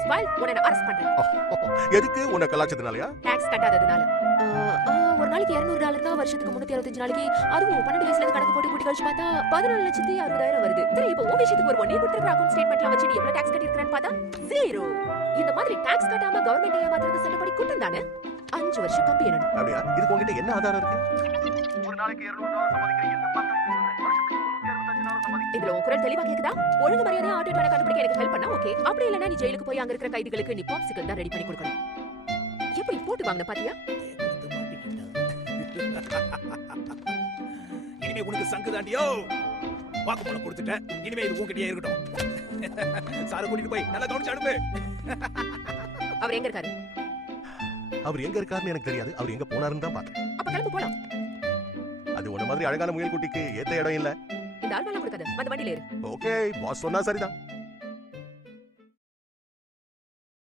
This file உன்னை நான் arrest பண்றேன். எதுக்கு? உன்னை கலாச்சதுனாலயா? டாக்ஸ் கட்டாததுனால. ஒரு நாளைக்கு $200 தான், வருஷத்துக்கு 365 நாளைக்கு. அதுவும் 12 வயசுல இருந்து கணக்கு போட்டு கூட்டி கழிச்சு பார்த்தா 14,60,000 வருது. சரி, இப்போ உன் விஷயத்துக்கு ஒரு 1 year கொடுத்துருக்க அக்கௌண்ட் ஸ்டேட்மெண்ட்ல வச்சு நீ எவ்வளவு டாக்ஸ் கட்டியிருக்கன்னு பார்த்தா 0. இந்த மாதிரி டாக்ஸ் கட்டாம கவர்மெண்ட் ஏமாத்துறது சட்டப்படி குற்றம் தானே? 5 வருஷம் கம்பி என்னணும். அப்படியா? இதுக்கு உங்ககிட்ட என்ன ஆதாரம் இருக்கு? ஒரு நாளைக்கு $200 சம்பாதிக்கிறேன் என்ன பண்றேன்னு சொல்றேன். வருஷத்துக்கு 365 சம்பாதிக்கிறேன். இதுல உன் குரல் தெளிவா கேக்குதா? ஒழுங்கு மரியாதையா ஆட்டோ ட்ரான கண்டுபிடிக்க எனக்கு ஹெல்ப் பண்ணா ஓகே. அப்படி இல்லனா நீ ஜெயிலுக்கு போய் அங்க இருக்கிற கைதிகளுக்கு நீ பாப்சிக்கல் தான் ரெடி பண்ணி கொடுக்கணும். எப்படி போட்டு வாங்குன பாத்தியா? இனிமே உனக்கு சங்கு தாண்டியோ. வாக்குமூலம் கொடுத்துட்டேன். இனிமே இது உன்கிட்டயே இருக்கட்டும். சார கூட்டிட்டு போய் நல்லா கவனிச்சு அனுப்பு. அவர் எங்க இருக்காரு? அவர் எங்க இருக்காருன்னு எனக்கு தெரியாது. அவர் எங்க போனாருன்னு தான் பாத்தேன். அப்ப கிளம்பு போலாம். அது உன்ன மாதிரி அழகான முயல் குட்டிக்கு ஏத்த இடம் இல்ல. இந்த ஆல்பம் கொடுக்காத. வந்து வண்டியில ஏறு. ஓகே, பாஸ் சொன்னா சரிதான்.